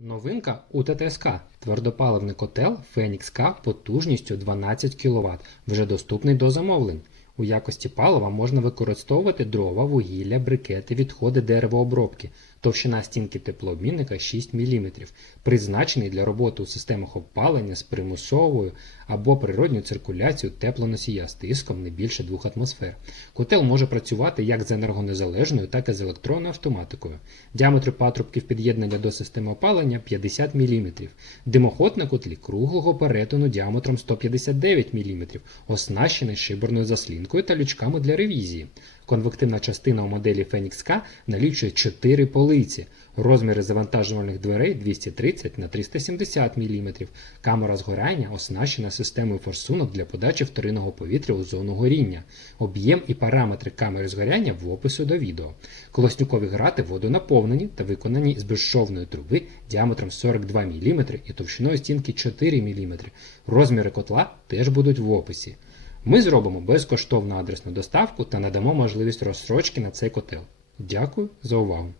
Новинка у ТТСК – твердопаливний котел Фенікс К потужністю 12 кВт, вже доступний до замовлень. У якості палива можна використовувати дрова, вугілля, брикети, відходи деревообробки. Товщина стінки теплообмінника 6 мм, призначений для роботи у системах опалення з примусовою або природньою циркуляцією теплоносія з тиском не більше 2 атмосфер. Котел може працювати як з енергонезалежною, так і з електронною автоматикою. Діаметр патрубків під'єднання до системи опалення 50 мм. Димоход на котлі круглого перетину діаметром 159 мм, оснащений шиберною заслінкою та лючками для ревізії. Конвективна частина у моделі Phoenix K налічує 4 полиці. Розміри завантажувальних дверей 230 на 370 мм. Камера згоряння оснащена системою форсунок для подачі вторинного повітря у зону горіння. Об'єм і параметри камери згоряння в опису до відео. Колоснюкові грати водонаповнені та виконані з безшовної труби діаметром 42 мм і товщиною стінки 4 мм. Розміри котла теж будуть в описі. Ми зробимо безкоштовну адресну доставку та надамо можливість розсрочки на цей котел. Дякую за увагу!